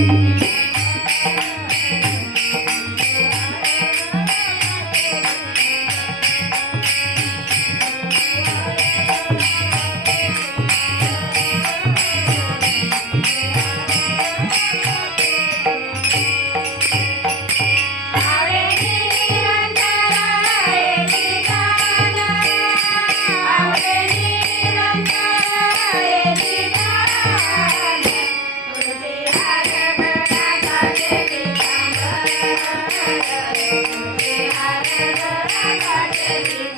Thank you. baby.